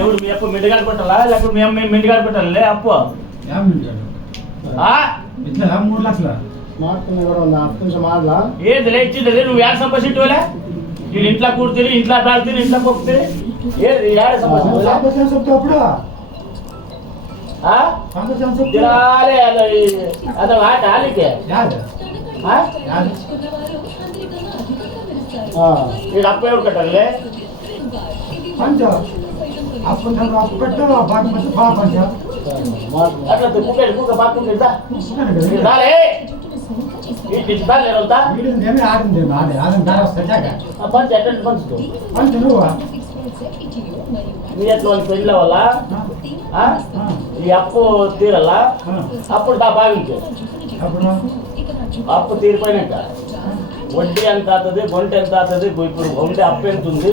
ఎవడు మీ అప్పు మెండిగాడు పెట్టాలా లేకపోతే మేము మెండిగాడు పెట్టాలి అప్పు ఇట్లా 3 లక్షలు ఏది లేచింది నువ్వు ఏడ సంపాదించే నేను ఇంట్లో కూర్చుని ఇంట్లో పెడుతుంది ఇంట్లో పొక్కుతుంది ఏది ఏడ సంపాదించేటప్పుడు అద ఆట ఆలికే ఇది అప్పు ఎవరు కట్టాలి అట్లా కుక్క బాగుంటుందా పెళ్ళ వల్ల ఈ అప్పు తీరల్లా అప్పుడు దా భావించు అప్పు తీరిపోయినాక వడ్డీ ఎంత అవుతుంది గొంట ఎంత అవుతుంది ఇప్పుడు గొంట అప్పు ఎంత ఉంది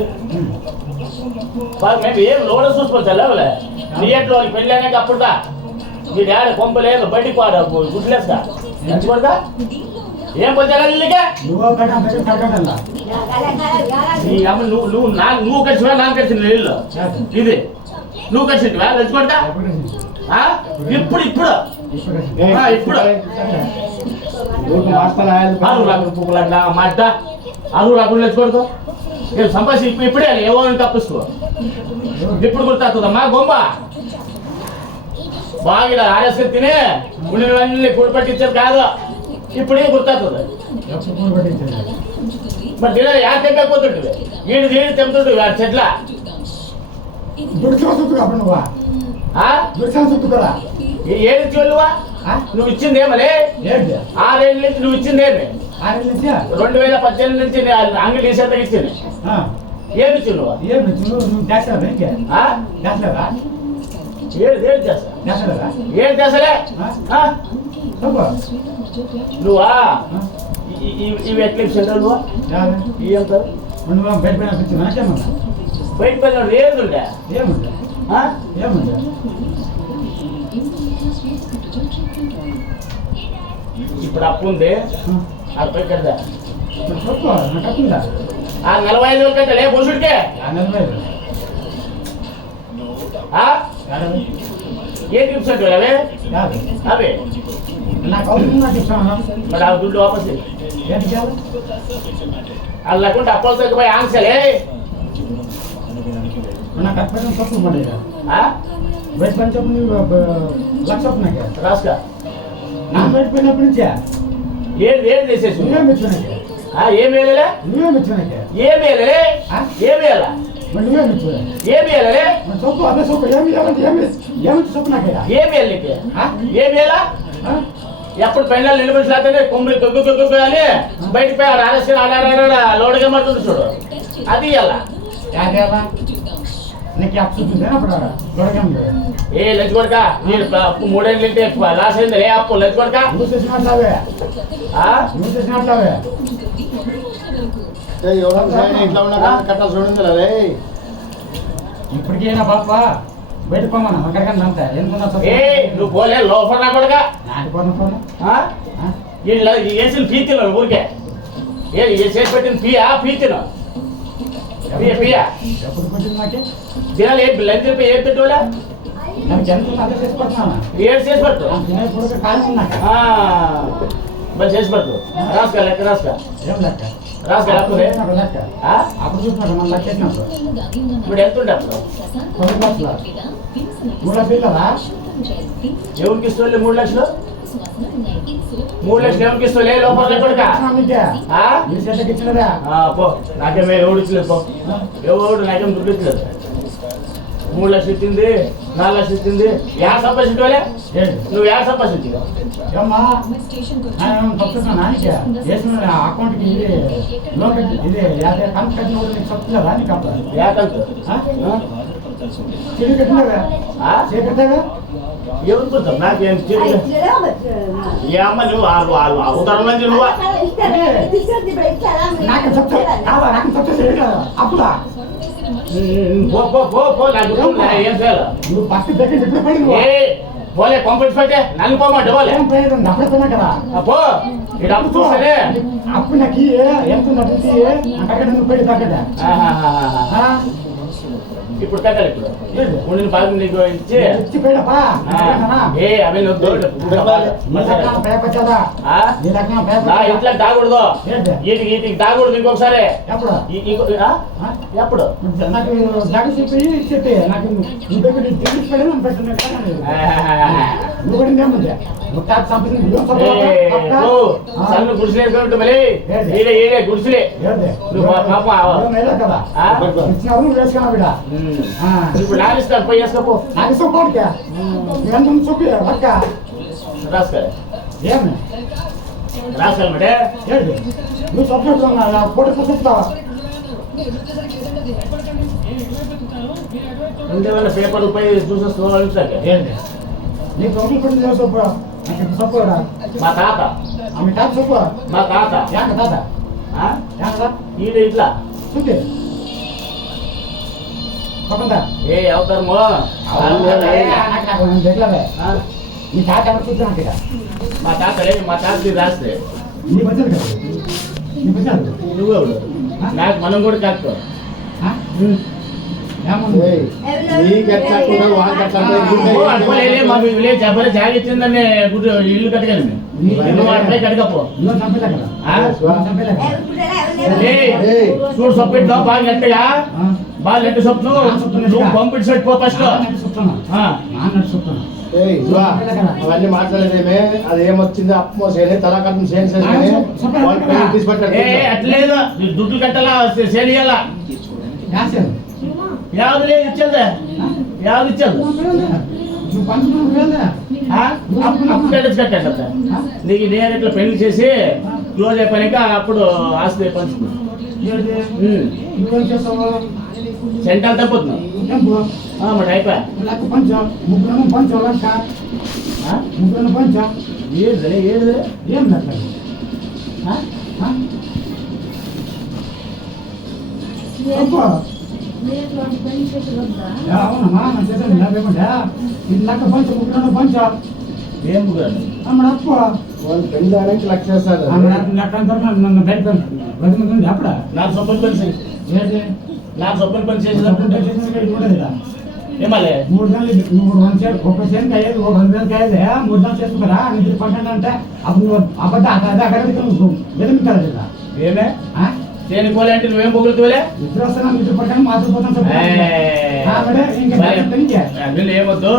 మేము ఏం లోడ చూసుకోవచ్చు లేవలే థియేటర్ వాళ్ళకి పెళ్ళి అయినాక అప్పుడుదా మీ డాడీ కొంపలేదు బయటికి పాడు గుడ్లేస్తా ఎంచుకోడుగా ఏం పొందాలి నువ్వు కలిసి నాకు కలిసింది ఇల్లు ఇది నువ్వు కలిసింది ఎంచుకోడతా ఇప్పుడు ఇప్పుడు ఇప్పుడు 6 లక్షల పువ్వులంట మాట 6 లక్షలు తెచ్చుకోడుకో నేను సంపాదించి ఇప్పుడే ఏవో తప్పిస్తూ ఇప్పుడు గుర్తవుతుందమ్మా గొంబ బాగా ఆర్ఎస్కి తినే ఉండినవన్నీ కూడి పట్టించారు కాదు ఇప్పుడే గుర్తవుతుంది మరి తిన యా తెంపకపోతుంటుంది ఈడు తెంపుతుంటు చెట్ల ఏది చూలువా నువ్వు ఇచ్చిందేమలే 6 ఏళ్ళ నుంచి నువ్వు ఇచ్చిందేమి 2018 నుంచి అంగడి తీసేంత ఇచ్చింది ఏమి ఇచ్చి నువ్వు ఏం చేసలే నువ్వా ఇవి ఎట్లా ఇచ్చిందా నువ్వు బయట పైన ఏదుండే ఇప్పుడు అప్పు ఉంది అది కట్టదా 45 కట్టలే పురుషుడికే ఏం చూపించట్టు అవే అవే మరి ఆ దుడ్డు వాపస్ అది లేకుంటే అప్పులు తగ్గిపోయి ఆన్సలే బయట పని చెప్పు లక్ష రాసుగా బయట పోయినప్పటి నుంచే ఏది ఏది చేసేసి నువ్వేమిచ్చునకే ఏమేలే నువ్వేమిచ్చునకే ఏమేలే ఏమేలా నువ్వేమిచ్చు ఏమేలే సొప్పు అదే సొప్పు ఏమి సొప్పు నాకే ఏమేళ్ళకి ఏమేలా ఎప్పుడు పెళ్ళాలు నిలబడితే కొమ్మిడి తొగ్గు అని బయట పోయి ఆడేసి లోడుగా మడుతుంది చూడు అది ఎలా నీకు అప్పు చూపిందే అప్పుడు ఏ లెజ్ కొడక మీరు 3 ఏళ్ళు ఇంటే లాస్ అయింది ఏ అప్పు లెజ్ కొడక నువ్వు చేసినట్లవే ఇప్పటికైనా బాప బయట పోమన్నా అక్కడికన్నా అంతా ఎంత నువ్వు పోలే లోపల నా కొడక వేసిన ఫీ తిన ఊరికే చేసి పెట్టిన ఫీ తిన పియా ఎప్పుడు పెట్టింది నాకే దినాలు లంచ్ ఏం పెట్టుకోలే నాకు ఎంత అదే చేసి పడుతున్నా ఏడు చేసి పట్టు ఇప్పుడు ఖాళీ ఉన్నాక మరి చేసి పట్టు రాసుకా లెక్క రాసుకా ఏం లెక్క రాసుకా లెక్క అప్పుడు చూసినాక మన లెక్క వేసినప్పుడు ఇప్పుడు ఎంత ఉండే అప్పుడు 10 లక్షలు 3 లక్షలు ఇల్లారా ఎవరికి ఇస్తలే 3 లక్షలు 3 లక్షలు ఎవరికి ఇస్తలే లోపల కొడుక పో నాకేమే ఎవడు ఇచ్చలేదు పో ఎవడు నాకేం దుర్గిచ్చలేదు 3 లక్షలు ఇచ్చింది 4 లక్షలు ఇచ్చింది యాడ సంపాదించుకోలే నువ్వు యాడ సంపాదించు అకౌంట్కి ఇది లోన్ ఇది కంత కట్టిన నీకు చెప్తులేదా నీకు అప్పుడు తిరిగి కట్టినవే చేకట్టావా ఎవరు చూద్దాం నాకేం ఏమ్మ నువ్వు అవుతారు నుంచి నువ్వు నాకు చెప్తా నాకు చెప్తా అప్పుడా ఏం చేయాలి నువ్వు ఫస్ట్ దగ్గర పడి పోలే పంపించి పెట్టే నన్ను పోమంటే పోలే అప్పుడే పోయినా కదా పో ఇక్కడ అప్పు చూస్తేనే అప్పు నాకు ఎంత నటించి అక్కడ నువ్వు పెట్టి తగ్గదా ఇప్పుడు కట్టాలి ఇప్పుడు ఏంటి? ఉండిన భాగం నీకు ఇచ్చి ఇచ్చి పోయినప్పా ఏ అవి వద్దు భయపడ్డా ఆ? నీ లెక్కన నా భయపడ్డా ఇంట్లో తాగకూడదు ఏంటి? వీటికి తాగకూడదు ఇంకొకసారి ఎప్పుడు ఆ? ఆ? ఎప్పుడు నాకు జాగ చెప్పి నాకు నువ్వు తెలిసిపోయి నువ్వు కూడా ఏముంది నువ్వు తాకు సంపాదించి సన్ను గుడిసెలేసుకుంటే మళ్ళీ ఏడే గుడిసెలే నువ్వు పాప కదా ఆ? ఇచ్చినారు నువ్వు వేసుకున్నావు బిడ్డ ఇప్పుడు నానిస్తాను పోయి వేసుకోపో నాకు ఇష్టం కోడికా ఎంత చూపి పక్క రాసుకో ఏమి రాసుకోమంటే ఏంటి నువ్వు సబ్జెక్ట్ కోడికి చెప్తావా ఇంకేమన్నా పేపర్ పోయి చూసేసుకోవాలి ఏంటి నీకు ఒకటి పెట్టి చెప్పు నాకు చెప్పరా మా తాత ఆమె తాత చెప్పు మా తాత యాక తాత ఆ? యాక ఈడ ఇట్లా చూపి పక్కన ఏ అవతారమో దగ్గరవే నీ తాత ఎవరు చూస్తున్నాను ఇక్కడ మా తాత లేదు మా తాత రాస్తే నీ వచ్చారు కదా నీ వచ్చారు నువ్వు నాకు మనం కూడా కాదు ఏముంది మా విలేజ్ ఎవరు జాగిచ్చిందని ఇల్లు కట్టగలను ఇల్లు వాటిపై కట్టకపో నువ్వు చంపలే కదా చంపలే చూడు సొప్పెట్టు బాగా గట్టిగా బాగా గట్టి సొప్పు నువ్వు పంపిణీ సెట్ పో ఫస్ట్ అవన్నీ మాట్లాడేదేమే అది ఏమొచ్చింది అప్పు చేయలేదు తలకట్టం అట్లేదు దుడ్లు కట్టాలా సేలియాలా యాభై లేదు ఇచ్చేదా యాభై ఇచ్చేది అప్పు కట్టండి నీకు నేను ఇట్లా పెళ్లి చేసి క్లోజ్ అయిపోయాక అప్పుడు ఆస్తి పంచుకున్నాను సెంటాలు తప్పుతున్నావు మరి అయిపోయా ఏది ఏది ఏం అవునమ్మా నా చేతులు లేకుండా ఇది లెక్క పంచ ముగ్గురు పంచ ఏం మన అప్పు వాళ్ళు పెళ్ళడానికి లక్ష చేస్తారు లెక్క నన్ను బయట బతికుంది అప్పుడ నాకు సొప్పని పని చేసి ఏంటి నాకు సొప్పని పని చేసినప్పుడు ఉండదు ఏమలే 3 నెలలు నువ్వు 1 చేతి 1 చేతికి అయ్యేది 2 నెలలకి అయ్యేది 3 నెలలు చేసుకురా నిద్ర పక్కన అంటే అప్పుడు నువ్వు అబద్ధ అక్కడ వెతుకుతారు కదా ఏమే దేనికోలే అంటే నువ్వేం పొగులుతూలే నిద్ర వస్తున్నా నిద్ర పక్కన మాట్లాడుతున్నాను ఏమొద్దు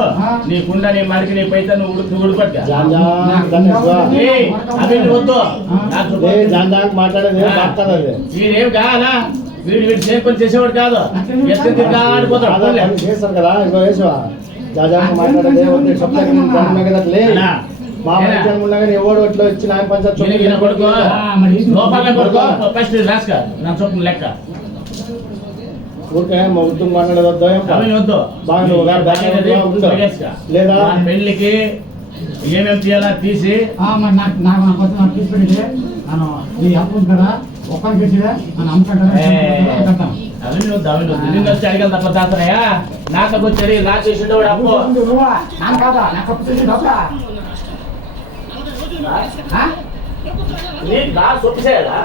నీకుండా నీ మరికి నీ పైతే నువ్వు ఉడిపట్ట అవి వద్దు మాట్లాడేది మాట్లాడదు వీడేం కాదా వీడు సేమ్ పని చేసేవాడు కాదు ఆడిపోతాడు చేస్తారు కదా ఇంకో వేసావా జాజా మాట్లాడేది మా పంచాయతీ ఉండగానే ఎవడు అట్లా వచ్చి నా పంచాయతీ కొడుకో లోపల కొడుకో ఫస్ట్ రాసుకో నా చొప్పున లెక్క ఊరికే మా ఉద్యోగం మాట్లాడవద్దు వద్దు బాగా లేదా పెళ్లికి ఏమేమి తీయాలా తీసి నాకు తీసుకెళ్ళి నన్ను ఈ అప్పు ఉంది కదా ఒక్కరికి తెచ్చిదే నన్ను అమ్ముకుంటా అవన్నీ వద్దు అవన్నీ వద్దు నిన్ను వచ్చి అడిగాను అట్లా చేస్తానయా నాకు వచ్చాడు నాకు చేసిండేవాడు అప్పు నాకు కాదా నాకు అప్పు చేసి నీకు నా సొప్పు చేయాలా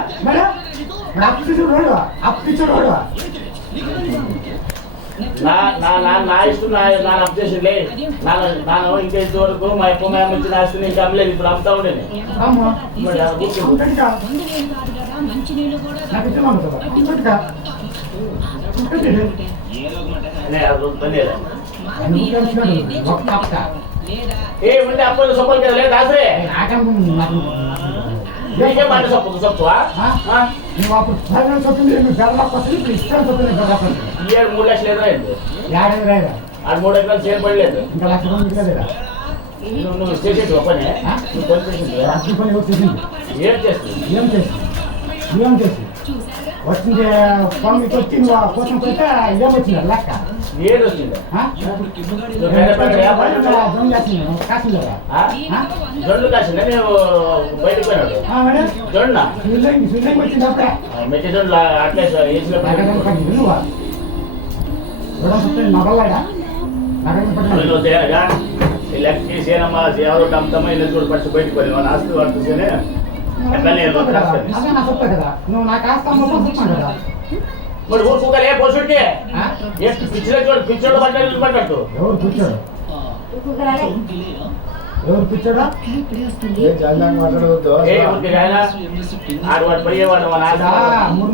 నా ఇష్టం నా అప్డేషన్ లే నాన్న ఇంకా ఇంతవరకు మా ఎక్కువ మేము వచ్చిన ఆస్తిని ఇంకా అమ్మలేదు ఇప్పుడు అమ్ముతా ఉండేది ఏ ఉంటే అప్పుడు సొప్పలు కదా లేదు రాసే నీకే మాట సొప్పు సొప్పువా నువ్వు అప్పుడు 3 లక్షలు ఎదురైంది ఏడాది 3 ఎకరాలు చేరు పడలేదు ఇంకా లక్ష మంది నువ్వు చేసేది పని నువ్వు పని చేసింది ఏం చేస్తుంది ఏం చేసి వచ్చింది పనులకి వచ్చి నువ్వు కోసం పోతే ఏమొచ్చింది లెక్క ఏది వచ్చింది జొండు కాసిందా నువ్వు బయటకు పోయినాడు జొండ వచ్చింది అప్పుడే మెట్టి జొండు అట్లే లెక్క చేసేనమ్మా ఎవరు అమ్ముతామా ఇలా చూడు పచ్చి బయటకు పోయి మన ఆస్తి పడుతుంటేనే అదే నా చెప్పా కదా నువ్వు నాకు ఆస్తా చెప్పాను కదా మరి ఊరుకోగలే పోసుంటే ఆ? పిచ్చోడు పడ్డట్టు ఎవరు కూర్చోడు ఎవరు కూర్చోడా ఏ జల్లాగా మాట్లాడవద్దు ఏ ఊరికి ఆయన ఆడు వాడు పోయేవాడు వాళ్ళ మూడు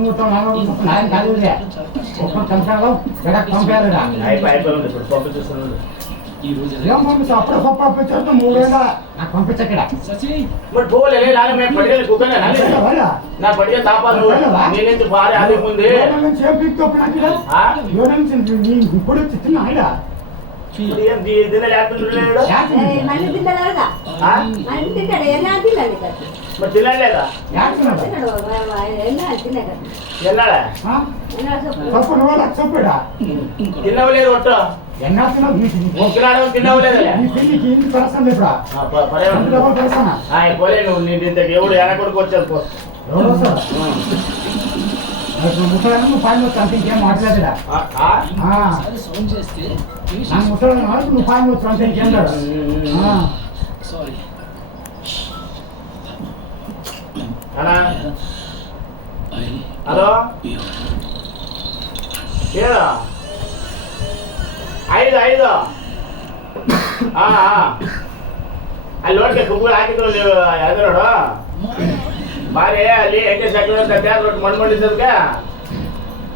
నాయన కాదు ఒక్క కంసాలో గడకు పంపారుగా అయిపోయింది ఇప్పుడు పంపు చూస్తున్నాడు ఏం పంపిస్తా అప్పుడు గొప్ప పంపించారు 3 ఏళ్ళ నాకు పంపించక్కడ మరి పోలే నాన్న మేము పడిగలు కుక్కనే నా పడిగే తాపాలు నేనెందుకు భార్య అది ముందే ఇప్పుడు చిన్న ఆయన తినలేడు మళ్ళీ తిన్నాడు మళ్ళీ తింటాడు ఎలా తిన్నాడు మరి తినలేదా తిన్నాడు ఎలా తిన్నాడు ఎన్నాడా చెప్పాడా తిన్నవలేదు ఒట్టు ఎన్నా ఒక్కనాడు తిన్నవలేదు పెళ్లికి ఇంటి పరస్తాను ఇప్పుడు పోలే నువ్వు నీ ఇంతకు ఎవడు ఎనకొడుకు వచ్చావు పో ఎవరు వస్తారు ముసలాన్ని పాలు వచ్చు అంతే ఇంకేం మాట్లాడదా నా ముసలాన్ని వరకు నువ్వు పాలు వచ్చు అంతే ఇంకేం కాదు అన్నా హలో ఏదా 5 ಅಲ್ಲಿ ನೋಡ್ಕೆ ಕುಗ್ಗುಗಳು ಹಾಕಿದ್ರು ನೀವು ಯಾವ್ದು ನೋಡು ಬಾರಿ ಅಲ್ಲಿ ಎಣ್ಣೆ ಸಾಕಿದ್ರೆ ರೊಟ್ಟಿ ಮಣ್ಮಂಡಿದ್ದಕ್ಕೆ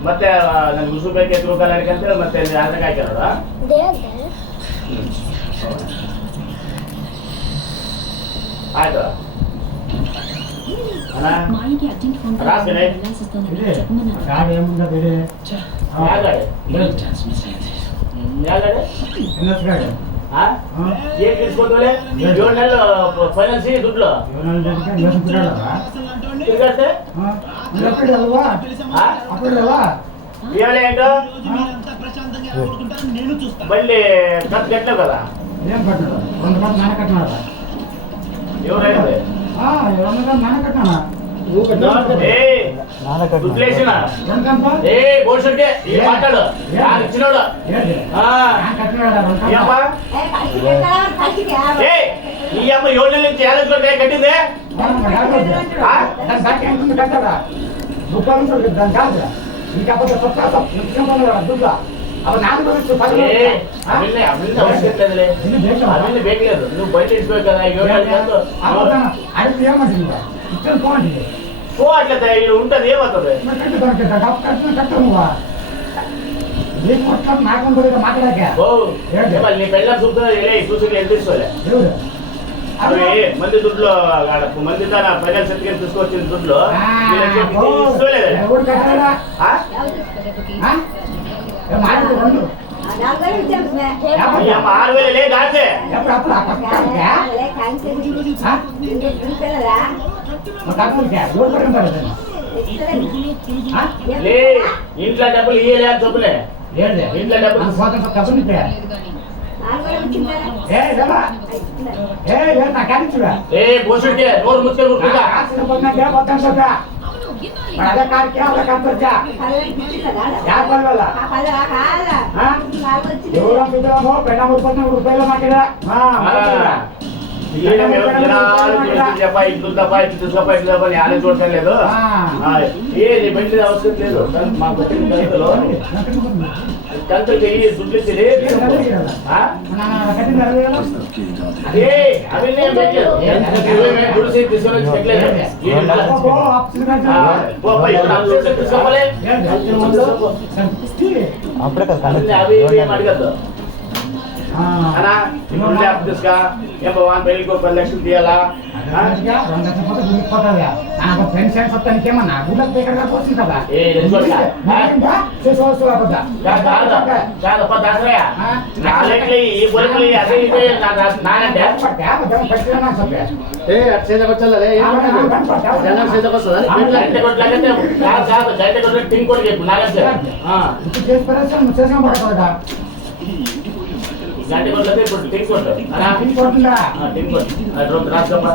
ಮತ್ತೆ ನನಗೆ ಉಸು ಬೇಕೆ ತೂಕಲ್ಲ ಅನ್ಕಂತೇಳಿ ಮತ್ತೆ ಅದಕ್ಕೆ ಹಾಕಿ ನೋಡು ಆಯ್ತು ರಾಸ್ಕನೆ ಗಾಡಿ ಏముందా ಬೇರೆ ಯಾಗಾಡೆ ಯಾಗಾಡೆ ಗಾಡಿ ಏನ್ ಕಿಸ್ಕೊತವಳೆ 7 ನೆಲలు ಫೈನಾನ್ಸ್ ದುಡ್ಡು ತಿರ್ಗಾಡ್ತೆ ఏంటో మళ్ళీ ఖర్చు కట్టలేవు కదా ఏం కట్టడు 2 గంటలు నాన్న కట్టినాడు ఎవరైతే 2 గంటలు నాన్న కట్టినా బోల్సంటే మాట్లాడు ఇచ్చినాడు ఈ అమ్మ 7 నెలల నుంచి ఏడాది కట్టిందే అవన్నీ ಬೇಕలేదు నువ్వు బయట ఇచ్చిపోయి కదా పో అట్లా ఇది ఉంటుంది ఏమవుతుంది నీ పెళ్ళ చూపుతుంది చూసి ఎంత తీసుకోలే అవి మంది దుడ్లో మంది తన ప్రజల సర్టిఫికేట్ తీసుకొచ్చిన దుడ్లో తీసుకోలేదు 6,000 కాదే ఇంట్లో డబ్బులు ఇయ్యలే అని చెప్పలే ఇంట్లో డబ్బులు పోషుడికే నోరు ముచ్చుకొని అదే కాడికి అలా కట్టొచ్చా రూపాయలు మాట్లాడా చూడలేదు ఏది బయట అవసరం లేదు మాకు కంతులకి దుడ్లు అవి అడగద్దు అనా ఇప్పుడు అప్పు తీసుకా ఏం భగవాన్ పెళ్లికి 10 లక్షలు తీయాలా పెన్షన్ సత్తానికేమన్నా ఊళ్ళకి ఇక్కడ పోతుంది కదా ఈ బొలికలు అదే నానంటే టింగ్ కూడా చెప్పు నాగంటే గంట కొట్లయితే ఇప్పుడు టింగ్ కొట్టు టింగ్ కొట్టు రాసుకోమ్మా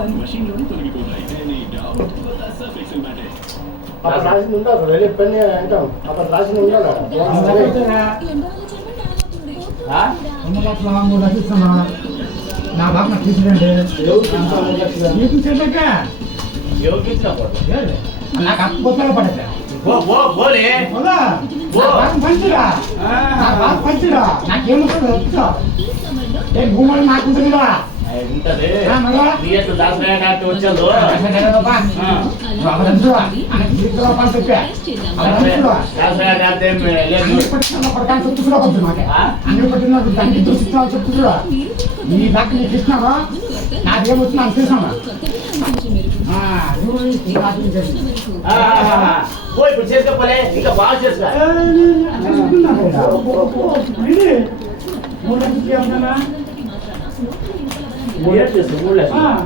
రాసింది ఉండాలి పెళ్ళి అంటాం అక్కడ రాసింది ఉండాలి నా బాగా తీసుకుంటే నాకు అప్పు కొత్తగా పడతా పోలే పోదా పో. నాకు మంచిరా నాకు మంచిరా నాకేముంటుంది చెప్తా ఏ భూములు నాకు ఉంటుందిరా ఉంటది మళ్ళా నీ ఎట్లా దాసరాయ కాబట్టి వచ్చాడు దాసరాయ కాబట్టి ఏం లేదు అన్ని పట్టిన దానికి చూస్తున్నావు చెప్తున్నా నీ దాకా నీకు ఇచ్చినావా నాకేమొచ్చినా అనిపిస్తున్నా పోయి ఇప్పుడు చేసుకోపోలే ఇంకా బాగా చేసుకో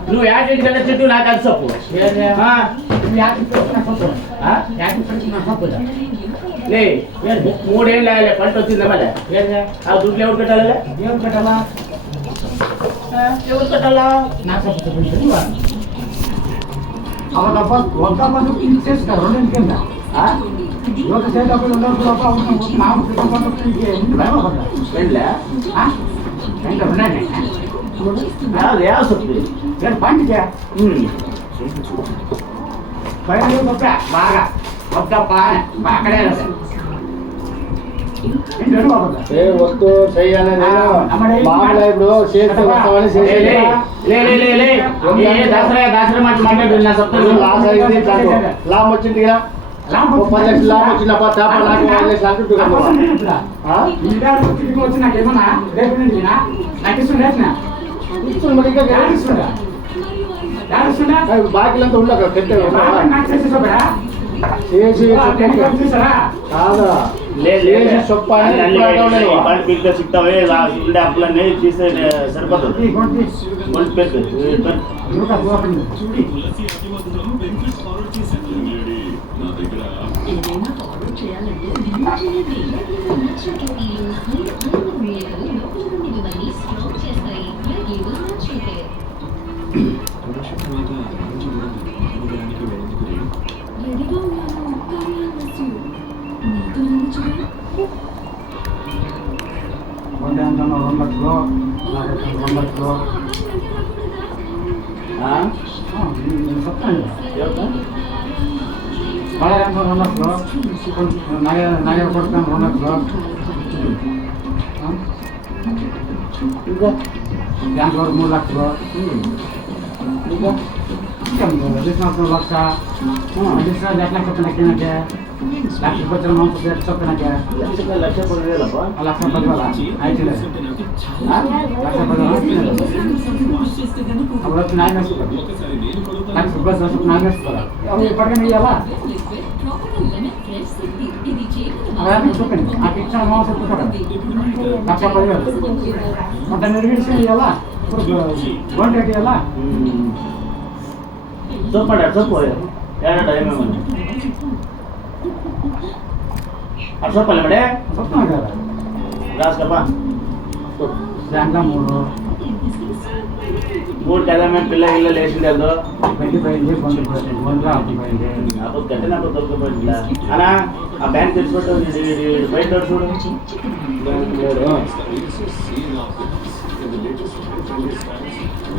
నువ్వు యాక్సిడెంట్ కంటే చెట్టు నాకు అది సప్పు లే 3 ఏళ్ళు అయ్యలే పంట వచ్చిందా మళ్ళీ ఆ దుడ్లు ఎవరు కట్టాలి ఎవరు కట్టాలా ఒక సైడ్ పండితే బాగా ఒక్క అక్కడే వద్దు చెయ్యాలి బాగా ఇప్పుడు చేస్తే వస్తామని లాభం వచ్చింది కదా 10 లక్షలు లాభం వచ్చింది పేపర్ లాభం 5 లక్షలు అంటుంటున్నాము వచ్చి నాకేమన్నా రేపు నుంచి నాకు ఇస్తున్నా మరి ఇంకా బాకీలంతా ఉండక చేసి కాదా చొప్ప సిక్తావే ఉండే అప్పులన్నీ చేస్తే సరిపోతుంది ఏదైనా ఆర్డర్ చేయాలంటే రివ్యూ చేయండి. నచ్చినట్లయితే ఇవన్నీ స్ట్రాంగ్ చేస్తాయి. ఏదో నచ్చితే రెడీగా ఉన్నాను కానీ నీతో నన్ను చూడండి. నాయ కొడతాను 2 లక్షలు బ్యాంక్ వరకు 3 లక్షలు అడిషనల్ లక్ష అడిషనల్ ఎట్లా చెప్పినట్టే లక్ష రూపాయలు మాంసం చెప్పినట్టే లక్ష 10,000 లక్ష 10,000 అయితే లక్ష 10,000 అప్పుడు వచ్చి 9 లక్షలు లక్ష రూపాయలు నాలుగు వేసుకోవాలి ఇప్పటికైనా ఇవ్వాలా అలాగే చెప్పండి ఆ ఇచ్చిన మాంసం లక్ష 10,000 మొత్తం నిర్వహించి ఇవ్వాలా ఇప్పుడు గోల్డ్ రేట్ ఇవ్వాలా చెప్పు ఏమేమని అటు చెప్పాలి మేడే చెప్తున్నాను కదా రాసుకోపా బ్యాంక్లో 3 కదా మేము పిల్ల ఇల్లు లేచిండేదో వెళ్ళిపోయింది గొంతులో ఆపిపోయింది అప్పుడు కట్టినప్పుడు దొరికిపోయింది అనా ఆ బ్యాంక్ తెచ్చిపెట్టు బయట చూడు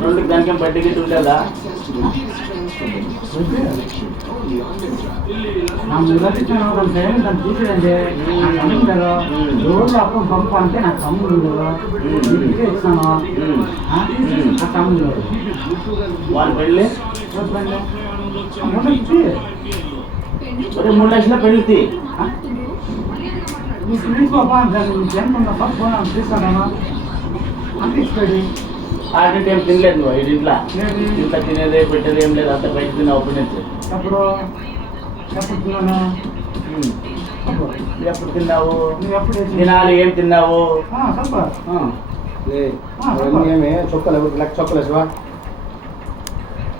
రెండు దానికేం బయటికి చూడలేదా దాన్ని తీసేదండి రోజు అప్పుడు పంపు అంటే నాకు తమ్ముడు ఇచ్చాను ఆ తమ్ముడు వాళ్ళ పెళ్ళి అమౌంట్ ఇచ్చి 3 లక్షల పెళ్ళి తీసుకోపా ఎంత తీసుకున్నాను అంత ఇస్తాడు ఆంటీ ఏం తినలేదు నువ్వు ఇంట్లో ఇంట్లో తినేది పెట్టేది ఏం లేదు అంత బయట తిన్న ఓపెన్ ఎప్పుడు తిన్నాను ఎప్పుడు తిన్నావు నువ్వు ఎప్పుడు తినాలి ఏం తిన్నావు ఏమి చొక్కలు 1 లక్ష చొక్కలు శివా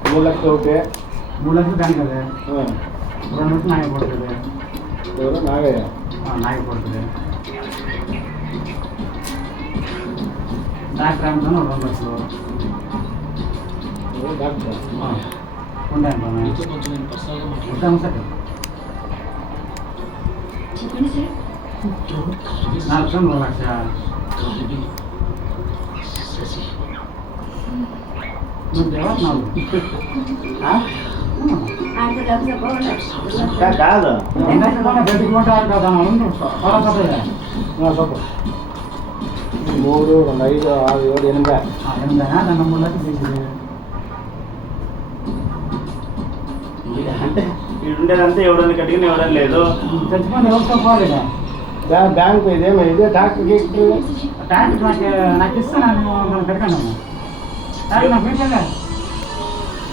3 లక్షలు ఓకే 3 లక్షలు దానికి అదే 2 లక్షలు నాయ పడుతుంది ఎవరు నాగయ్య నాయ పడుతుంది డాక్టర్ అంటాను 2 లక్షలు డాక్టర్ ఉండాలి ఉంటాము సార్ చెప్పండి సార్. 4 లక్ష నువ్వు ఎవరు అంటే డబ్బు పోవాలి కాదు బయటికి ఉంటారు కదా ఉండు చెప్పు 3, 2, 5, 6, 7, 8. నన్ను 3 లక్షలు తీసింది అంటే ఇది ఉండేదంతా ఎవడని కట్టిన ఎవడని లేదు. చచ్చిపోయింది ఎవరితో పోవాలి బ్యాంక్ ఇదేమో ఇదే ట్యాక్టర్ ట్యాంక్ నాకు ఇస్తాను మనం పెడతాను నాకు ఏంటంటే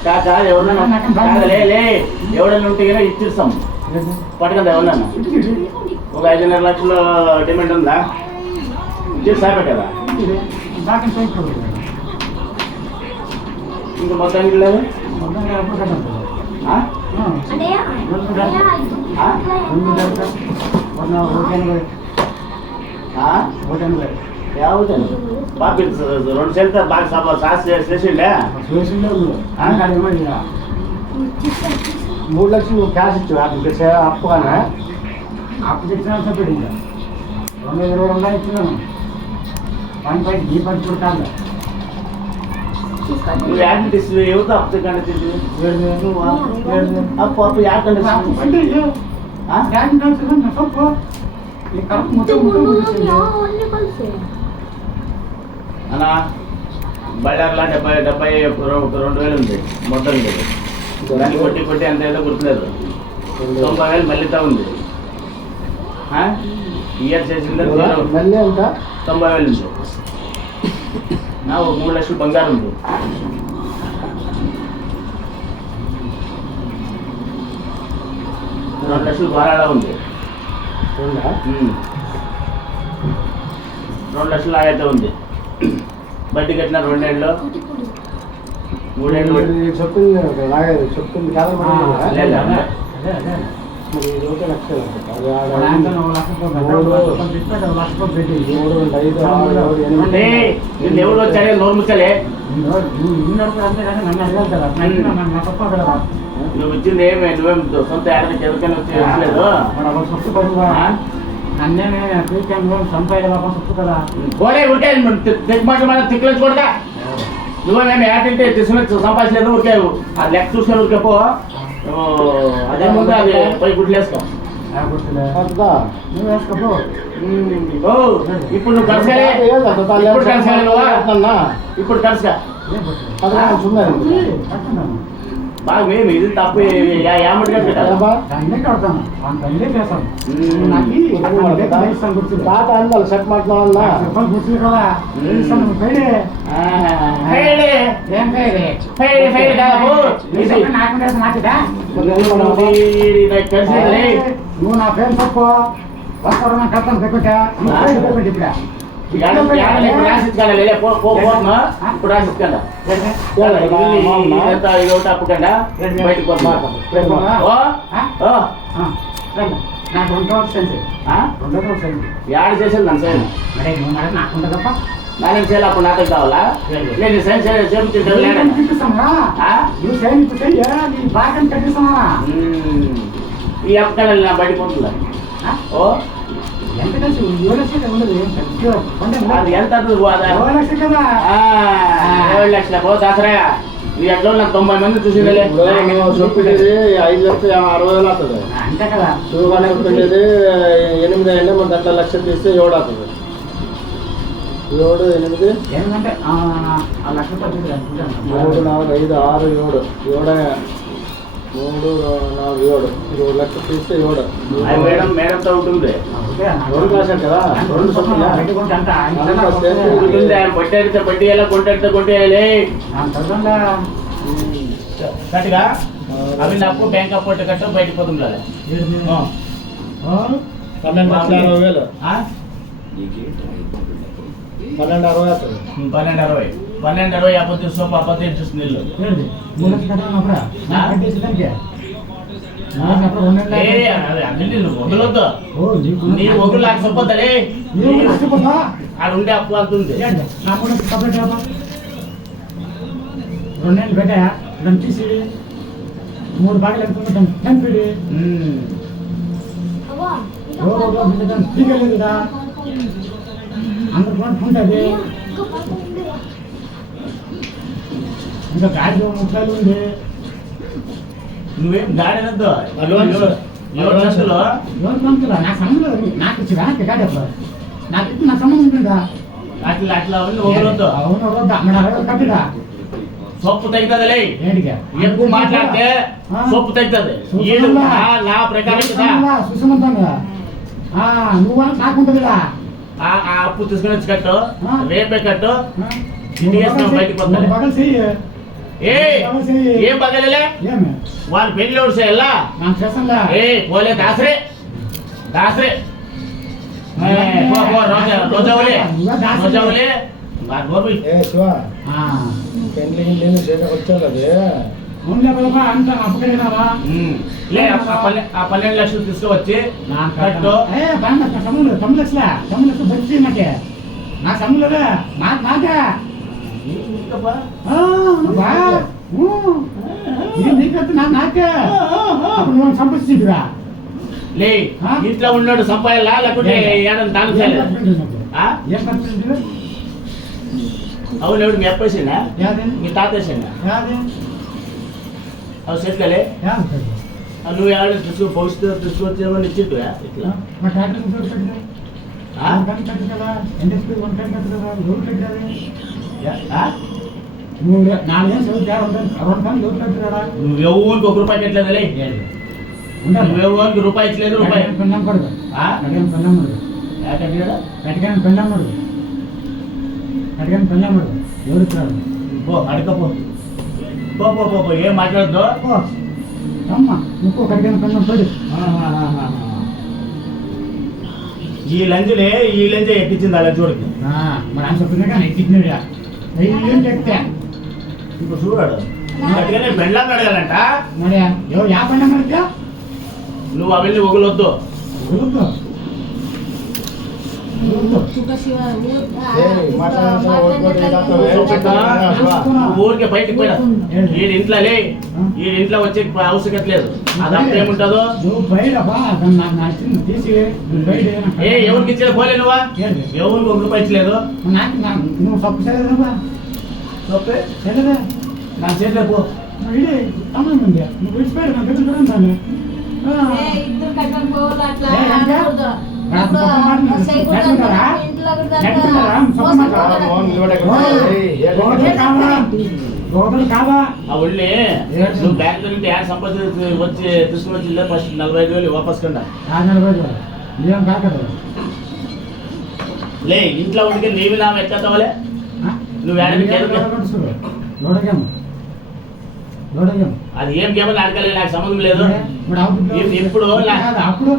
కాక ఎవరన్నా లే ఎవడన్నా ఉంటే కదా ఇచ్చిస్తాం పట్టుకుందా ఎవరన్నా ఒక 5.5 లక్షలు డిమాండ్ ఉందా ఇచ్చేసి సాపెట్టదా దాకా చేయకూడదు ఇంకా మొత్తం లేదు ఎప్పుడు కట్టాలి బాగా 2 సెంటర్ బాగా సాస్ చేసిండే 3 లక్షలు నువ్వు క్యాష్ ఇచ్చు అప్పు కానీ అప్పు తెచ్చిన పెట్టిందా 222 ఇచ్చినాను పని పై ఈ పని చూడాలి నువ్వు యాక్టివిటీస్ ఎవరితో అప్పు కంటే అప్పు అప్పు యాక్ట్ అన్నా బళ్ళార్లా 72,000 ఉంది మొత్తం లేదు దాన్ని కొట్టి అంత ఏదో గుర్తులేదు 90,000 మళ్ళీతో ఉంది ఇయర్ చేసింది మళ్ళీ ఎంత 90,000 ఉంది నా 3 లక్షలు బంగారం ఉంది 2 లక్షలు బారాడా ఉంది 2 లక్షలు అయితే ఉంది బడ్డీ కట్టిన 2 ఏళ్ళు 3 ఏళ్ళు చెప్తుంది కాదు ఎవరు వచ్చాడే నోరు ముచ్చలే నువ్వు ఇచ్చింది ఏమే నువ్వేం సొంత ఏడాది ఎవరికైనా వచ్చలేదు పోలే ఉరికే దిగ్మాట మన తిక్కులు చూడగా నువ్వేమేమి ఏటంటే తీసుకుని సంపాదించలేదు ఉరికేవు ఆ లెక్క చూసుకొని ఉరికేపో అదే ముందు అది పోయి గుడ్లేసుకో ఇప్పుడు నువ్వు కలిసాలే ఇప్పుడు కలిసాలి నువ్వు ఇప్పుడు కలిసా బాగా మేము ఇది తప్పు ఏమడిగా తాత అందాలి సెట్ మాట్లాడాలా నువ్వు నా పేరు తప్పు వస్తారు నా కట్టను పెట్టుకుంటా ఇప్పుడు ఇప్పుడు రాసిస్తాడా ఇదొకటి అప్పుకండా బయటకు నాకు 2 రోజులు సెన్స్ 2 రోజులు సెన్స్ యాడ్ చేసేది నన్ను సైన్ నాకుంటా తప్ప నానేం చేయాలి అప్పుడు నాతో కావాలా నేను సైన్ చూపిస్తామా నువ్వు సైన్ ఇప్పుడు చెయ్యి నీ బాగా కట్టిస్తామా ఈ అప్పుకన్నా నా బయటకు పోతుందా ఓ ఎంత కలిసి 7 లక్షలు ఉండదు అది ఎంత 7 లక్షలు కదా 7 లక్షల పో దసరా నీ ఎట్లా నాకు 90 మంది చూసిందే చెప్పేది 5,60,000 అవుతుంది అంతే కదా చూడగానే పెట్టేది 8 అయినా మన 2 లక్షలు తీస్తే 7 అవుతుంది 7, 8 ఏంటంటే ఆ లక్ష 3, 4, 5, 6, 7 3, 4, 7 7 లక్షలు తీస్తే 7 మేడంతో ఉంటుంది 2 క్లాస్ కదా 2 బట్టి బట్టి ఎలా కొంటే గట్టిగా అవి నాకు బ్యాంక్ అకౌంట్ కట్ట బయటకు పోతుంది 12,60,000 12,60 అబద్ధం సోపు అబద్ధం చూస్తుంది ఇల్లు అన్ని వదలొద్దు నీ వదులు నాకు చెప్పొద్దలే అది ఉండే అప్పు అంతుంది 2 నెలలు పెట్టా దాన్ని తీసి 3 భాగాలు అనుకుంటాం చంపిడి తీగలేదు కదా అందరు ఉంటుంది ఇంకా గాడి 30 ఉంది నువ్వేం గాడినద్దు అడ్వాన్స్. ఎవరు చేస్తులో ఎవరు పంపుతురా నాకు సంబంధం లేదు. నాకు ఇచ్చిరా గాడి నాకు ఇచ్చి నాకు సంబంధం ఉంటుందా అట్లా అట్లా ఉంది వదలొద్దు అవును వద్దా మన అరవై కట్టిరా సొప్పు తగ్గుతుందిలే ఏంటిగా ఎక్కువ మాట్లాడితే సొప్పు తగ్గుతుంది ఈడు నా ప్రకారం కదా సుసమంతంగా నువ్వు నాకుంటుందిరా ఆ అప్పు తీసుకుని వచ్చి కట్టు ఆ. రేపే కట్టు ఇంటికి వేసుకొని బయటికి పోతాడు పగలు చెయ్యి ఏం పగలలే ఏమి వాళ్ళు పెళ్లి ఓడిసే ఎలా నాకు చేస్తానులే పోలే దాసరే దాసరే రోజావులే ఏ శివ పెళ్లి గిళ్ళి చేయడానికి వచ్చావు కదా ఉండే పిల్లపా అంత అప్పకడిగినావా లే ఆ 12 లక్షలు తీసుకువచ్చి కట్టు తమ్ముడు లక్షలే బట్టి నాకే నా తమ్ముడు నాకే నీకైతే నాకే అప్పుడు నువ్వు సంపాదించిరా లే ఇంట్లో ఉన్నాడు సంపాయాలా లేకుంటే ఏడాది దాని ఏం పంపించు అవును ఎవడు మీ అప్పేసిందా యాదే మీ తాతేసిందా యాదే అవి సెట్లే యాదే నువ్వు ఏడాది తీసుకొచ్చేమని ఇచ్చిట్టుగా ఇట్లా మా ట్రాక్టర్ పెట్టినా ఆ? కట్టు కదా ఇండస్ట్రీ వన్ టైం కట్టు కదా ఎవరు కట్టారు ఆ? నువ్వు 4 ఏళ్ళు చదువుతారు 2 కానీ ఎవరు కట్టారా నువ్వు ఎవరికి 1 రూపాయి కట్టలేదులే ఉండాలి నువ్వు ఎవరికి రూపాయి ఇచ్చలేదు రూపాయి పెళ్ళం కొడుకు ఆ? కట్టిన పెళ్ళం కొడుకు కట్టాడా కట్టిన పెళ్ళం కొడుకు కట్టిన పెళ్ళం కొడుకు ఎవరు ఇచ్చారు పో అడకపో పో పో పో పో ఏం మాట్లాడద్దు అమ్మ ఇంకో కట్టిన పెళ్ళం కొడు ఈ లంజే ఎక్కించింది ఆ లంచోడికి మరి ఆయన చెప్తున్నా కానీ ఎక్కిచ్చినాడు ఏం చెప్తే ఇప్పుడు చూడాడు అందుకనే బెండ్లాన్ని అడగాలంట మరి ఎవరు యా పెళ్ళం కొడుకు నువ్వు అవన్నీ ఒగులొద్దు ఊరికే బయటకు పోయినా ఈ ఇంట్లో లే ఈ ఇంట్లో వచ్చే అవసరం లేదు అదంతా ఏముంటుందో నువ్వు బయట తీసి ఎవరికి ఇచ్చేది పోలే నువ్వా ఎవరికి 1 రూపాయి ఇచ్చలేదు నువ్వు తప్పు చేయలేదా తప్పే చేయలేదా నా చేతిలో పో ఇది తమ్ముడు ఉంది నువ్వు విడిచిపోయాడు నాకు ఎదురు చూడండి ఇద్దరు కట్టుకొని పోవాలి అట్లా ఏ, అంటే? అనకూడదు. నాకు ఇప్పుడు గొప్ప మాట బస్ ఎక్కుతారు, నెట్టుకుంటారా? ఇంట్లో కూడా నెట్టుకుంటారా? మోసం గొప్ప మాట. పోతారు. రోడ్లు కావా ఆ ఒళ్ళి నువ్వు బ్యాంక్ నుండి యాడ్ సంపాదించి వచ్చి తీసుకుని వచ్చి ఫస్ట్ 45,000 వాపస్ కండా 40 ఏం కాకదు లే ఇంట్లో ఉండి నీవి నా ఎక్కడవలే నువ్వు లోడగేం అది ఏం గేమ్ అడగలే నాకు సంబంధం లేదు ఇప్పుడు అప్పుడు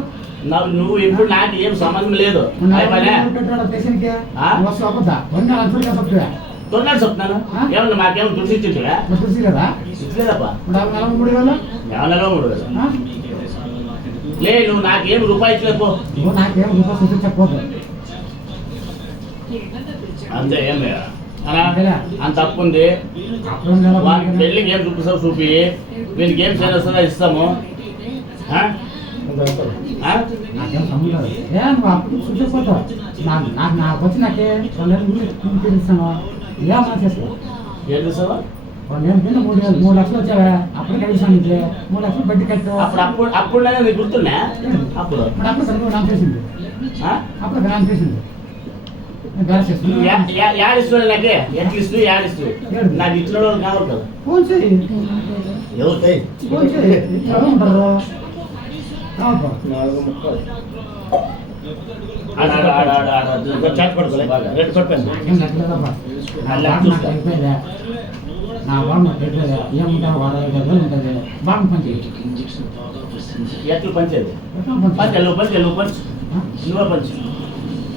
నువ్వు ఇప్పుడు నాకు ఏం సంబంధం లేదు అయిపోలే తొన్నాడు చెప్తున్నాను ఏమన్నా మాకేమో దుడ్డు ఇచ్చింటివా కదా ఇచ్చలేదప్పా 43,000 ఏమన్నా 3,000 లే నువ్వు నాకేం రూపాయి ఇచ్చలేదు పో నాకేం రూపాయలు చూపించకపోదు అంతే ఏం లేదా అంత తప్పు ఉంది వానికి పెళ్ళికి ఏం చూపిస్తావు చూపి వీనికి ఏం చేస్తారో ఇస్తాము ఆ? ఆ? నాకేం సంబంధం లేదు. నువ్వు అప్పుడు చూపించకపోతావు నాకు వచ్చి నాకే 2 తెలుస్తాను ఏమన్నా చేసుకో ఏం చేస్తావా నేను కింద 3 లక్షలు వచ్చావా అప్పుడు కలిసాను నీకు 3 లక్షలు బడ్డీ కట్టు అప్పుడు నీకు గుర్తున్నా అప్పుడు అప్పుడు నాకు చేసింది ఆ? అప్పుడు నాకు చేసింది యాడిస్తూ నాకే ఎట్లిస్తూ యాడిస్తూ నాకు ఇచ్చిన వాళ్ళు కావాలి కదా ఫోన్ చేయి ఎవరు ఫోన్ చేయి ఇట్లా ఉంటారు కావా 4 ముక్కలు చాట్ పడుకోలే రెడ్ కొట్టాను నాకేం నచ్చలేదబ్బా నా బామ్మ అయిపోయిందా ఏముంటావు 60,000 ఉంటుంది బామ్మ పంచి ఎట్లు పంచేది పంచ నువ్వు పంచ నువ్వే పంచు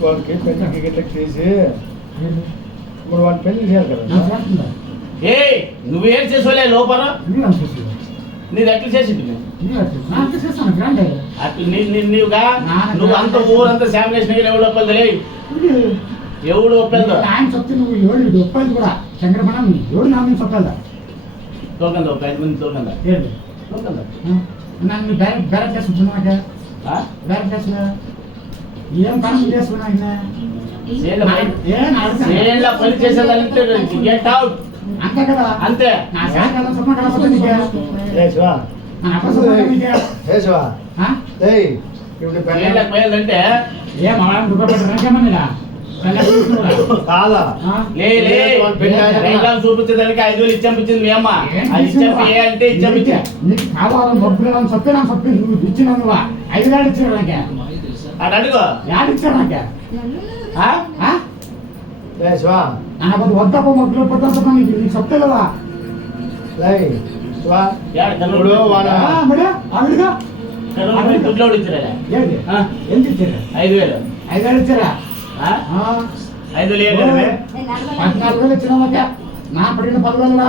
వాళ్ళకి పెళ్లి గిట్ల చేసి ఇప్పుడు వాళ్ళు పెళ్లి చేయాలి కదా ఏ నువ్వేం చేసేలే లోపల నీది ఎట్లు చేసింది అట్లు నీవుగా నువ్వు అంత ఊరంతా శామినేషన్ ఎవడు ఒప్పేది ఎవడు ఒప్పేదో ఆయన చెప్తే నువ్వు 7 ఒప్పేది కూడా చంద్రమణం 7 నా మీద చెప్పేదా తోకందా ఒక 5 మంది తోకందా తోకందా నన్ను బ్యారెట్ చేసుకుంటున్నాక బ్యారెట్ చేసిన ఏం పని చేసుకున్నా పని చేసేదానికి గెట్ అవుట్ అంతే కదా అంతే నా శాఖలో చెప్పకుండా ఏ శివ మన అప్ప సొప్ప నీకే చేసావా ఆ? ఏయ్ ఇప్పుడు నీ పెళ్ళి ఏళ్ళకి పోయాలంటే ఏ మగం దుఃఖపడ్డ నాకేమన్నా కాదా లే లే రైతులను చూపించడానికి 5,000 ఇచ్చాపించింది మీ అమ్మ అది ఇచ్చాపి ఏ అంటే ఇచ్చాపించా నీకు కావాలని మొబ్బులను చెప్పి నాకు చెప్పి నువ్వు ఇచ్చినావు నువ్వు 5 ఏళ్ళు ఇచ్చావు నాకే అటు అడుగు ఏడు ఇచ్చావు నాకే శివా నాకు వద్దప్ప మొబ్బులు పట్టాల్సిన నీకు చెప్తే కదా శివా యాడ ఇప్పుడు వాళ్ళ మరి ఆవిడగా దుడ్లో ఇచ్చారా ఏంటి ఎంత ఇచ్చారు 5,000 5 ఏళ్ళు ఇచ్చారా 5,000 ఏంటంటే 14,000 ఇచ్చినా నాకే నా పడిన 10,000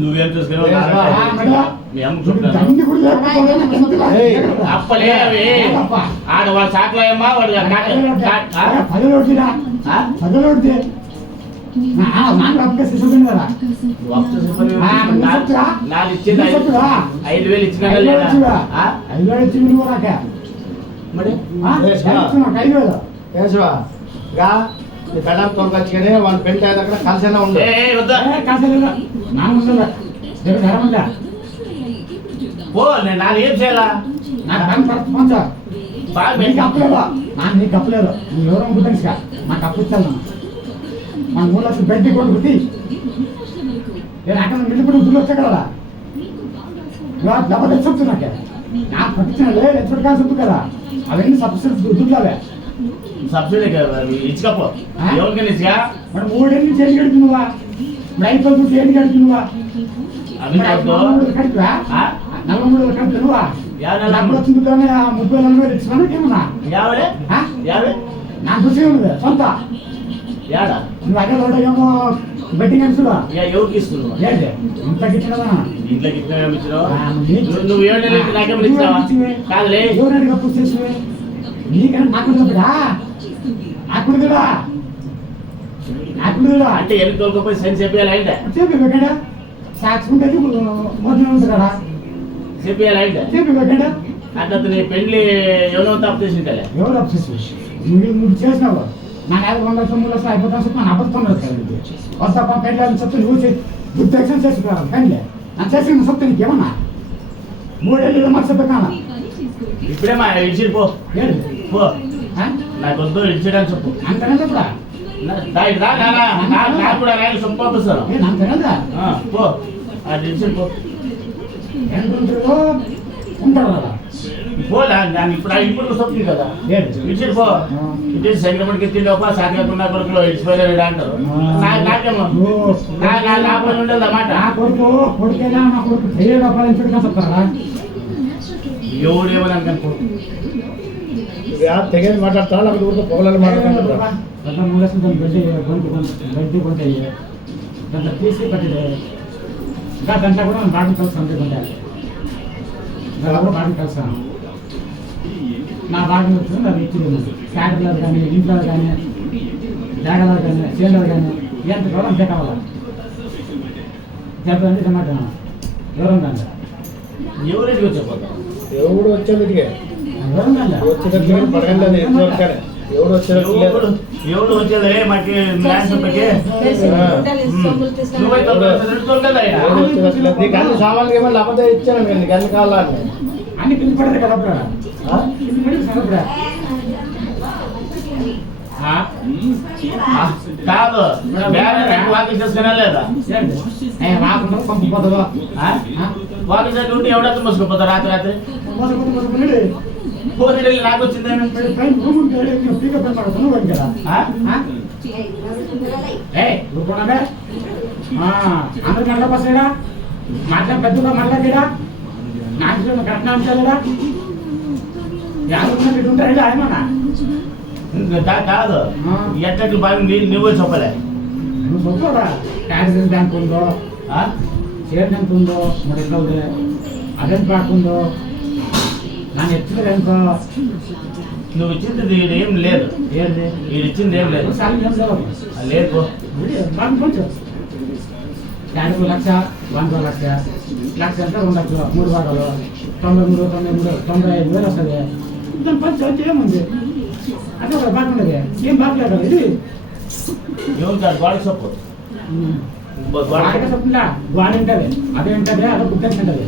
నువ్వేం చూసుకున్నావు మీ అమ్మ దండి కూడా లేకపోతే అప్పలే అవి ఆడ వాళ్ళ సాకులమ్మా వాడు 10,000 వచ్చినా 10,000 వచ్చి నాకు అప్పకే సిద్ధం కదా నాది ఇచ్చింది 5,000 ఇచ్చిన 5 వేలు ఇచ్చి నువ్వు నాకే మరి 5,000 శివా గా నీ పెళ్ళం తోలుకొచ్చుకొని వాళ్ళ పెళ్లి అయిన దగ్గర కలిసేలా ఉండు వద్దా పో నేను నాది ఏం చేయాలా బాగా నీకు అప్పలేదు నీకు అప్పలేదు నువ్వు ఎవరో గుర్తించా నాకు అప్పు ఇచ్చాను మన 3 లక్షలు బెడ్డి కొట్టు గుర్తి నేను అక్కడ మిల్లిపడి దుడ్లు వచ్చా కదా డబ్బు తెచ్చు నాకే నాకు పట్టించిన లేదు ఎప్పుడు కాదు చెప్పు కదా అవన్నీ సబ్సిడీ దుడ్లు అవే సబ్సిడీ ఇచ్చుకపో ఎవరికైనా ఇచ్చుగా మరి 3 ఏళ్ళు చేసి కడుతున్నావా మరి 5,000 చేసి కడుతున్నావా అవి నాకు 43 కడుతువా 43 కడుతున్నావా డబ్బులు వచ్చింది 30,000 ఇచ్చినా ఏమన్నా యావలే యావే నాకు చూసే ఉంది సొంత యాడా నువ్వు అక్కడ ఏమో బెట్టింగ్ అనిసుగా ఎవరికి ఇస్తున్నావు ఏంటి ఇంత గిట్టినదా ఇంట్లోకి ఇచ్చినావు నువ్వు 7 నెలలకి నాకేమైనా ఇచ్చావా కాదులే ఎవరైనా అప్పు చేసివే నీకన్నా నాకు అంటే ఎన్ని తోలుకపోయి సెన్స్ చెప్పాలి అంటే చెప్పి పెట్టాడా సాక్షి ఉంటుంది మొదలు ఉంటుంది కదా చెప్పాలి అంటే చెప్పి పెట్టాడా అంటే నీ పెళ్లి ఎవరో తప్పు చేసింటే ఎవరు అప్పు చేసి నువ్వు చేసినావు నాకు 2 లక్షలు 3 లక్షలు అయిపోతాను చెప్పి నాకు అబద్ధం కదా వద్ద పెళ్ళని చెప్తే నువ్వు బుద్ధి ఎక్షన్ చేసుకున్నాను పెళ్ళి నాకు చేసిన చెప్తే నీకేమన్నా 3 ఏళ్ళు మాకు చెప్పాను ఇప్పుడే మా ఇడిచి పో పో నాకు వద్దు ఇడిచడానికి చెప్పు అంతనే చెప్పరా నాకు కూడా రాయలు సొంత పంపిస్తాను అంతేనా పో అది ఇడిచి పో ఎంతుంటారో ఉంటారు కదా పో ఇప్పుడు చెప్తుంది కదా ఇడిచి పో ఇటు సంక్రమణకి ఎత్తి లోపల సాగకుండా కొడుకులో ఇడిచిపోయాడు అంటారు నాకేమో నా పని ఉండదు అన్నమాట నా కొడుకేనా నా కొడుకు తెలియదు అప్పాలించడం చెప్తారా ఎవడేమని అనుకో తెగేది మాట్లాడతా లేకపోతే ఊరితో పొగలని మాట్లాడుకుంటారా గడ్డి కొంటాయి దాంట్లో తీసి పట్టిదే ఇంకా దాంట్లో కూడా బాగా కలుస్తాను కొంటాయి దాంట్లో కూడా బాగా కలుస్తాను నా బాగా వచ్చింది అది ఇచ్చింది ఫ్యాక్టరీలో కానీ ఇంట్లో కానీ జాగాలో కానీ చేలో కానీ ఎంత కూడా అంతే కావాలా చెప్పండి టమాటా ఎవరుందండి ఎవరెడికి వచ్చేపోతాం ఎవడు వచ్చేదికే ఎవరుందండి వచ్చేటట్లు పడగండి ఎవడు వచ్చేటట్లు ఎవడు వచ్చేది మాకు ల్యాండ్ చెప్పకే నీకు అన్ని సామాన్లు ఏమన్నా అబద్ధం ఇచ్చాను నేను నీకు అన్ని కావాలని అన్ని పిలిచి పడదు కదా కాదు వాకింగ్ చేసుకున్నా లేదా రాకుండా పంపిపోతుందో వాకింగ్ చేసి ఉంటే ఎవడైతే మోసుకుపోతావు రాత్రి రాత్రి పోతే నాకు వచ్చిందేమి అందరికి ఎంత పసలేడా మాట్లా పెద్దగా మాట్లాడేడా నాకు కట్నాంశాలేడా యాభై ఉంటాయి ఆయమన్నా కాదు ఎట్లకి బాగుంది నువ్వే చెప్పలే నువ్వు చెప్పరా ట్యాక్స్ ఎంత ఉందో షేర్ ఎంత ఉందో మరి ఎంత ఉంది అదెంత బాగుందో నన్ను ఎత్తుగా ఎంత నువ్వు ఇచ్చింది ఏం లేదు ఏంటి ఇది ఇచ్చింది ఏం లేదు లేదు కొంచెం ట్యాక్స్ 1,00,000 1 లక్ష లక్ష అంటే 2 లక్షలు 3 వారాలు 95,000 వస్తుంది దాని పంచి ఏముంది అదే ఒక బాగుండదు ఏం బాగలేదు ఇది ఎవరు కాదు గోడ చెప్పు చెప్తుందా గోడ ఉంటుంది అదే ఉంటుంది అదే గుర్తు ఉంటుంది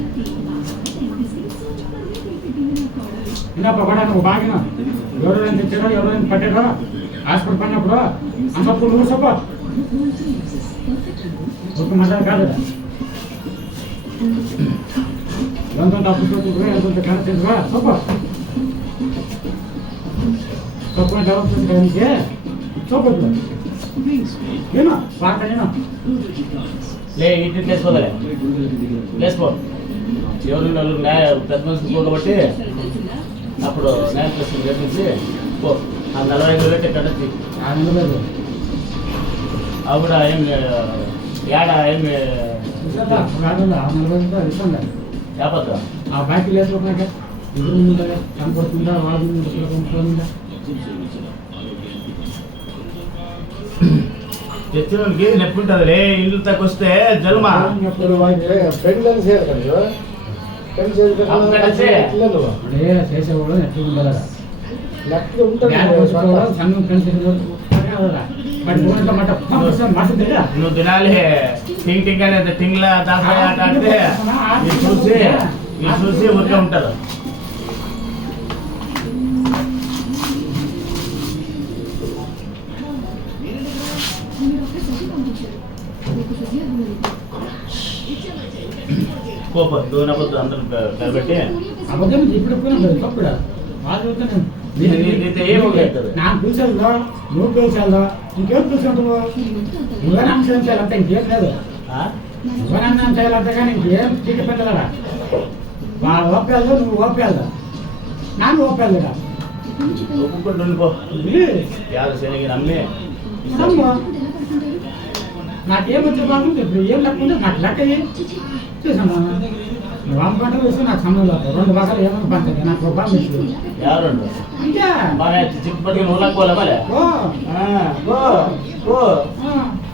ಇನ್ನೊಬ್ಬ ಬಡ ನಾವು ಬಾಗಿನ ఎవరైనా తెచ్చారో ఎవరైనా పట్టారో హాస్పిటల్ పడినప్పుడు అంతప్పుడు నువ్వు సొప్ప ఒక మజా కాదు ఎంత అప్పుడు ఎంత కనెక్ట్ సొప్ప సొప్ప డెవలప్ చేసి సొప్ప ఏమో పాట నేను లే ఇటు లేచిపోదలే లేచిపో ఎవరు నలుగురు పెద్ద మనుషులు కూడబట్టి అప్పుడు న్యాయ ప్రశ్న చేపించి పో ఆ 45 పెట్టి కట్టచ్చి అవి కూడా ఏం ఏడ ఏమి లేకపోతే ఆ బ్యాక్ లేకపోయినాక ఎదురు ముందుగా కనపడుతుందా వాడుతుందా తెచ్చినోడికి నొప్పి ఉంటుంది లే ఇల్లు తక్కువస్తే జల్మా చేసేవాడు ఎట్లా ఉండాలి నువ్వు తినాలి టింగ్ టింగ్ అనేది టింగ్లా దాకా ఆట ఆడితే మీరు చూసి ఊరికే ఉంటారు. పోపో దూనపోతు అందరూ కాబట్టి అబద్ధం ఇప్పుడు తప్పుడు నాకు పిలిచాలో నువ్వు పిలిచాలో ఇంకేం పిలిచావు నువ్వేనా చేయాలంటే ఇంకేం లేదు నువ్వేనా చేయాలంటే కానీ ఇంకేం చీక పెట్టలేదా వాళ్ళు ఓపేయాలి నువ్వు ఓపేయాలి నాకు ఓపేయాలి ఒప్పుకుంటూ ఉండిపో యాదు శనికి నమ్మి నాకేమొచ్చి బాగుంది ఇప్పుడు ఏం లేకుండా నాకు లెక్క చేసాను నువ్వు అమ్మకంటే వేసి నాకు సంబంధం లేదు 2 భాగాలు ఏమన్నా పంచాయి నాకు ఒక బాగా ఇస్తుంది ఎవరు అంతే బాగా చిక్కుపట్టుకుని నువ్వు లాక్కోలే మళ్ళీ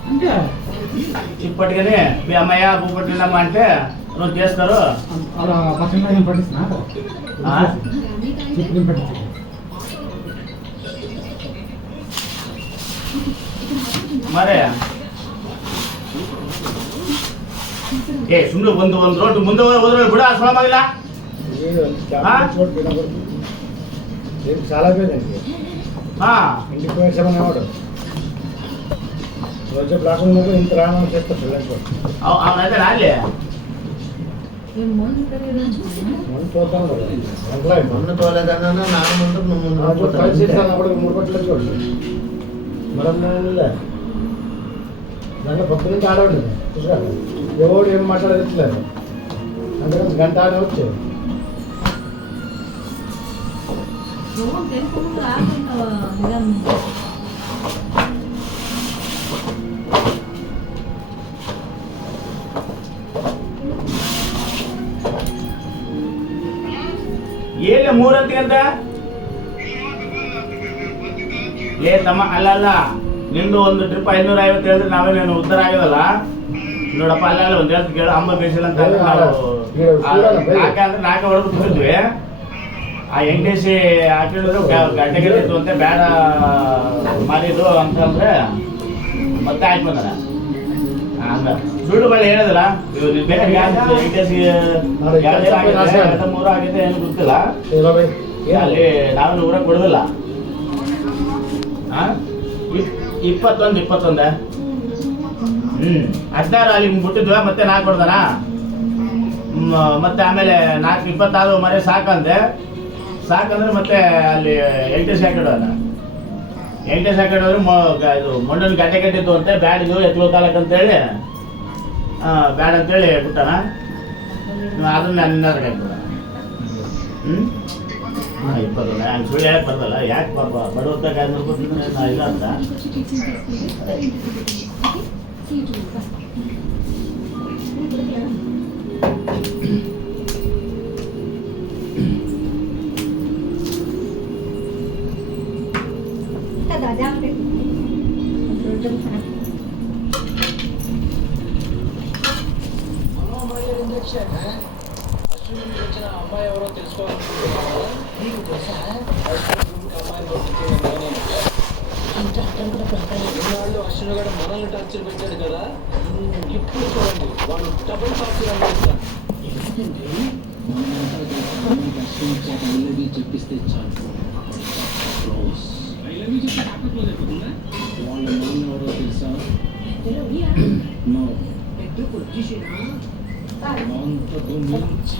అంతే చిక్కుపట్టుకుని మీ అమ్మయ్య పుప్పట్టినమ్మ అంటే నువ్వు చేస్తారు అలా పక్కన పట్టిస్తున్నా చిక్కుని పట్టించి ಮರೆ ಏ ಸುಮ್ಮನೆ ಒಂದು ರೋಡ್ ಮುಂದೆ ಹೋದ್ರೆ ಬಿಡ ಸೊಳ ಮಗಲ చాలా పేదండి ఇంటికి పోయేసామని వాడు రోజు బ్లాక్ ఉన్నప్పుడు ఇంత రామని చేస్తారు పిల్లలు ಅವನೈತೆ ಅಲ್ಲಿ మొన్న తోలేదన్నా నాన్న ముందు నువ్వు కలిసి మూడు పట్ల చూడండి మనం దాంట్లో పక్క నుంచి ఆడవాడు చూసారు ఎవడు ఏం మాట్లాడలేదు అందుకని గంట ఆడే వచ్చారు ಏನ 3 ಗಂಟೆ ಏ ತಮ್ಮ ಅಲ್ಲ ನಿಂದು ಒಂದು ಟ್ರಿಪ್ 550 ಹೇಳಿದ್ರೆ ನಾವೇ ನೀನು ಉದ್ಧಾರ ಆಗೋದಲ್ಲ ನೋಡಪ್ಪ ಅಲ್ಲ ಒಂದು ಹೇಳ್ತು ಕೇಳು ಅಮ್ಮ ಬೇಸಿಲ್ಲ ಅಂತ ಯಾಕಂದ್ರೆ ನಾಲ್ಕು ಹೊಡೆದು ಬಿಟ್ಟಿದ್ವಿ ಆ ಎಂಟೇಸಿ ಹಾಕಿದ್ರು ಗಡ್ಡೆಗಿತ್ತು ಅಂತ ಬೇಡ ಮಾಡಿದ್ರು ಅಂತಂದ್ರೆ ಮತ್ತೆ ಹಾಕಿ ಬಂದಾರ ಹಂಗ ಸುಳ್ಳು ಬಳ್ಳಿ ಹೇಳೋದಿಲ್ಲ ಇವ್ರು ಬೇರೆ ಎಂಟೇಸಿ 3 ಆಗಿದೆ ಏನು ಗೊತ್ತಿಲ್ಲ ಅಲ್ಲಿ ನಾವೇನು ಊರಾಗ ಕೊಡೋದಿಲ್ಲ 21 16 ಅಲ್ಲಿ ಬಿಟ್ಟಿದ್ವಿ ಮತ್ತೆ 4 ಕೊಡ್ದಾನ ಮತ್ತೆ ಆಮೇಲೆ 4 26 ಮರೆ ಸಾಕಂದ್ರೆ ಮತ್ತೆ ಅಲ್ಲಿ ಎಂಟೇಸಿ ಹಾಕಿಡೋಣ ಎಂಟೇಸಿ ಹಾಕಿಡೋದ್ರೆ ಇದು ಮೊಂಡನ ಗಡ್ಡೆ ಕಟ್ಟಿದ್ದು ಅಂತೆ ಬ್ಯಾಡಿದು ಎತ್ತುವ ಕಾಲಕ್ಕೆ ಅಂತೇಳಿ ಬ್ಯಾಡ ಅಂತೇಳಿ ಬಿಟ್ಟಾನ ಅದನ್ನ ನಿನ್ನಾದ್ರೆ ಹಾಕ್ಬಿಡ 21 ಹಂಗೆ ಸುಳ್ಳು ಹೇಳಕ್ ಬರ್ತಲ್ಲ ಯಾಕೆ ಪಾಪ ಬಡವತ್ತಾಗ 500 ರೂಪಾಯಿ ತಿಂದ್ರೆ ನಾ ಇಲ್ಲ ಅಂತ వచ్చిన అమ్మాయి ఎవరో తెలుసుకోవాలనుకుంటున్నావా? నీకు తెలుసా? ఇన్నాళ్ళు అశ్విని గారు మనల్ని టార్చర్ పెట్టాడు కదా, ఇప్పుడు చూడండి వాడు డబుల్ టార్చర్ అంటారు. మనంతా కలిసి అమ్మాయికి అశ్విన్ ఇచ్చాక I love you చెప్పిస్తే చాలు క్లోజ్ వాళ్ళ నాన్న ఎవరో తెలుసా నో అంతకు మించి